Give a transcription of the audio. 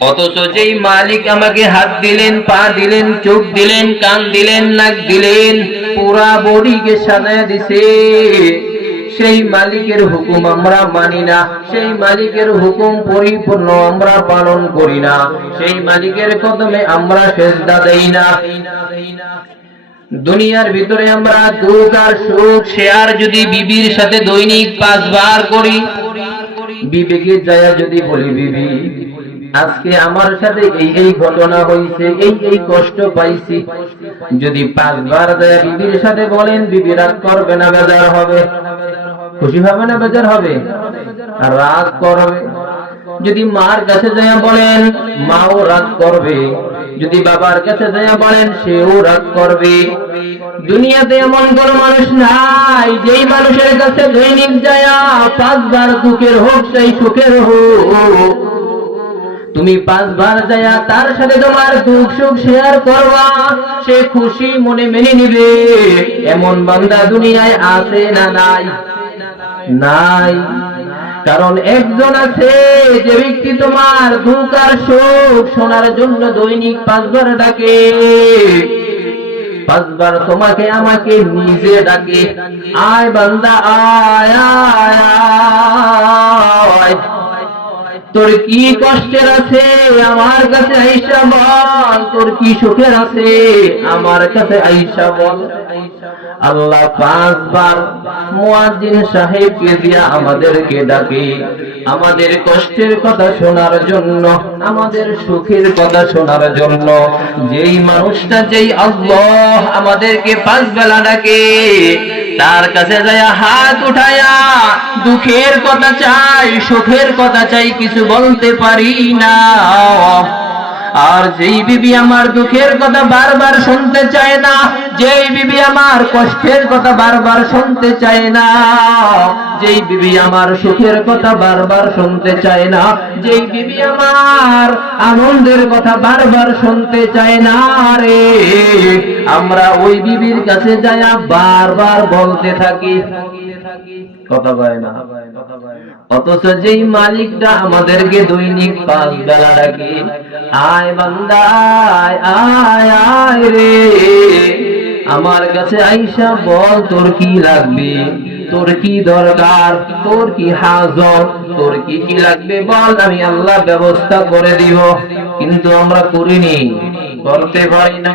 অথচ যেই মালিক আমাকে হাত দিলেন, পা দিলেন, চোখ দিলেন, কান দিলেন, নাক দিলেন, পুরা বডিকে সাজায় দিছে, সেই মালিকের হুকুম আমরা মানি না, সেই মালিকের হুকুম পরিপূর্ণ আমরা পালন করি না, সেই মালিকের কদমে আমরা সেজদা দেই না। দুনিয়ার ভিতরে আমরা দুঃখ আর সুখ শেয়ার যদি বিবির সাথে দৈনিক 5 বার করি, বিবিকে যায় যদি বলি, বিবি আজকে আমার সাথে এই ঘটনা হয়েছে, এই কষ্ট পাইছি, যদি 5 বার যায় বিবির সাথে বলেন, বিবি রাগ করবে না বেজার হবে? খুশি হবে না বেজার হবে? রাগ করবে। যদি মার কাছে যায় বলেন, মাও রাগ করবে। যদি বাবার কাছে যায় বলেন, সেও রাগ করবে। দুনিয়াতে এমন কোন মানুষ নাই যেই মানুষের কাছে দৈনিক যায় 5 বার দুঃখের হোক সেই সুখের হোক, তুমি 5 বার যায় তার সাথে তোমার দুঃখ সুখ শেয়ার করবা, সে খুশি মনে মেনে নিবে। এমন বান্দা দুনিয়ায় আছে না নাই? নাই। কারণ একজন আছে যে ব্যক্তি তোমার দুঃখ আর সুখ শোনার জন্য দৈনিক 5 বার ডাকে, 5 বার তোমাকে আমাকে নিজে ডাকে, আয় বান্দা আয় আয় আয়, তোর কি কষ্টের আছে আমার কাছে আইসা বল, তোর কি সুখের আছে আমার কাছে আইসা বল। আল্লাহ 5 বার মুয়াজ্জিন সাহেবকে দিয়া আমাদেরকে ডাকে, আমাদের কষ্টের কথা শোনার জন্য, আমাদের সুখের কথা শোনার জন্য। যেই মানুষটা, যেই আল্লাহ আমাদেরকে 5 বেলা ডাকে, তার কাছে যায় হাত উঠায়া দুঃখের কথা চাই, সুখের কথা চাই, কিছু বলতে পারি না। আর যেই বিবি আমার দুঃখের কথা বারবার শুনতে চায় না, যেই বিবি আমার কষ্টের কথা বারবার শুনতে চায় না, যেই বিবি আমার সুখের কথা বারবার শুনতে চায় না, যেই বিবি আমার আনন্দের কথা বারবার শুনতে চায় না, রে আমরা ওই বিবির কাছে যায়া বারবার বলতে থাকি, কথা কয় না। অথচ যেই মালিকটা আমাদেরকে দৈনিক 5 বেলা ডাকে, আয় বান্দা আয় আয় আয় রে, আমার কাছে আইসা বল তোর কি লাগবে, তোর কি দরকার, তোর কি হাজত, তোর কি কি লাগবে বল, আমি আল্লাহ ব্যবস্থা করে দিব। কিন্তু আমরা করিনি, করতে পারি না।